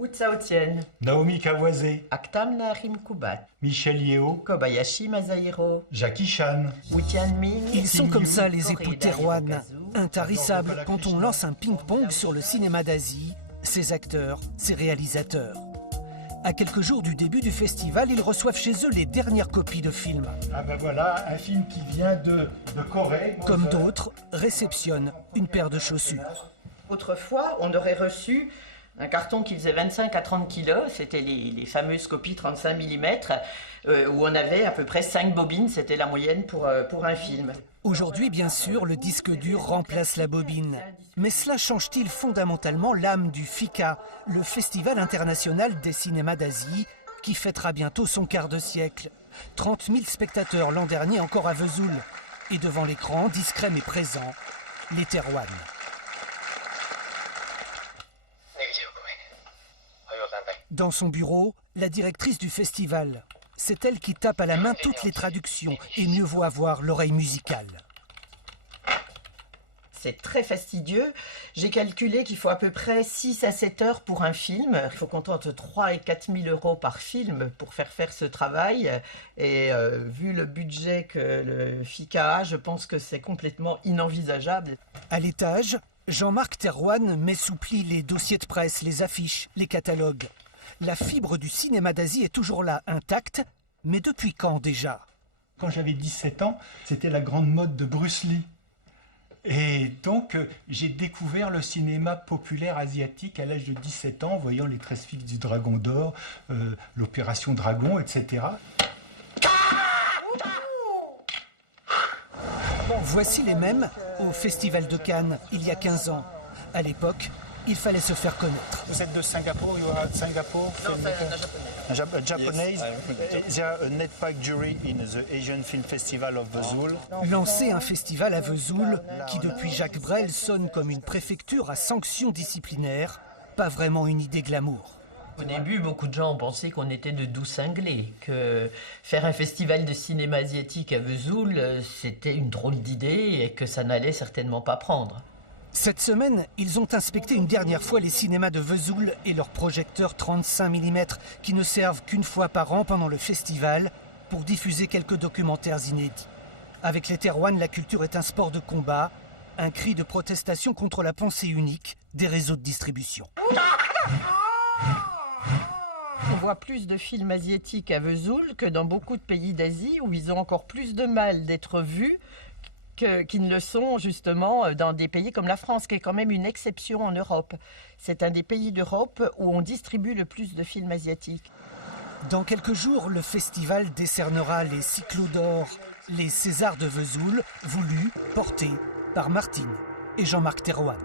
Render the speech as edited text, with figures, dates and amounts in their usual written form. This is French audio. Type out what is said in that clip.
Wu Tsao-Tien, Naomi Kawase, Aktam Narim Kubat, Michel Yeo, Kobayashi Masahiro, Jackie Chan. Wu Tianming. Ils sont comme ça, les époux Thérouane, intarissables quand on lance un ping-pong sur le cinéma d'Asie, ses acteurs, ses réalisateurs. À quelques jours du début du festival, ils reçoivent chez eux les dernières copies de films. Ah ben voilà, un film qui vient de Corée. Comme d'autres, réceptionnent une paire de chaussures. Autrefois, on aurait reçu un carton qui faisait 25 à 30 kilos, c'était les fameuses copies 35 mm, où on avait à peu près 5 bobines, c'était la moyenne pour un film. Aujourd'hui, bien sûr, le disque dur remplace la bobine. Mais cela change-t-il fondamentalement l'âme du FICA, le Festival international des cinémas d'Asie, qui fêtera bientôt son quart de siècle. 30 000 spectateurs l'an dernier encore à Vesoul. Et devant l'écran, discret mais présent, les Thérouane. Dans son bureau, la directrice du festival. C'est elle qui tape à la main toutes les traductions et mieux vaut avoir l'oreille musicale. C'est très fastidieux. J'ai calculé qu'il faut à peu près 6 à 7 heures pour un film. Il faut compter entre 3 et 4 000 euros par film pour faire ce travail. Et vu le budget que le FICA a, je pense que c'est complètement inenvisageable. À l'étage, Jean-Marc Thérouane m'essouplit les dossiers de presse, les affiches, les catalogues. La fibre du cinéma d'Asie est toujours là, intacte, mais depuis quand déjà? Quand j'avais 17 ans, c'était la grande mode de Bruce Lee. Et donc, j'ai découvert le cinéma populaire asiatique à l'âge de 17 ans, en voyant les 13 fils du Dragon d'Or, l'Opération Dragon, etc. Voici les mêmes au Festival de Cannes, il y a 15 ans. À l'époque, il fallait se faire connaître. Vous êtes de Singapour, you are Singapour? Non, c'est un japonais. Japanese. There are a NEDPAC jury in the Asian Film Festival of Vesoul. Lancer un festival à Vesoul, qui depuis Jacques Brel sonne comme une préfecture à sanctions disciplinaires, pas vraiment une idée glamour. Au début, beaucoup de gens ont pensé qu'on était de doux cinglés, que faire un festival de cinéma asiatique à Vesoul, c'était une drôle d'idée et que ça n'allait certainement pas prendre. Cette semaine, ils ont inspecté une dernière fois les cinémas de Vesoul et leurs projecteurs 35 mm qui ne servent qu'une fois par an pendant le festival pour diffuser quelques documentaires inédits. Avec les Thérouane, la culture est un sport de combat, un cri de protestation contre la pensée unique des réseaux de distribution. On voit plus de films asiatiques à Vesoul que dans beaucoup de pays d'Asie où ils ont encore plus de mal d'être vus qu'ils ne le sont justement dans des pays comme la France, qui est quand même une exception en Europe. C'est un des pays d'Europe où on distribue le plus de films asiatiques. Dans quelques jours, le festival décernera les Cyclos d'or, les Césars de Vesoul, voulus, portés par Martine et Jean-Marc Thérouane.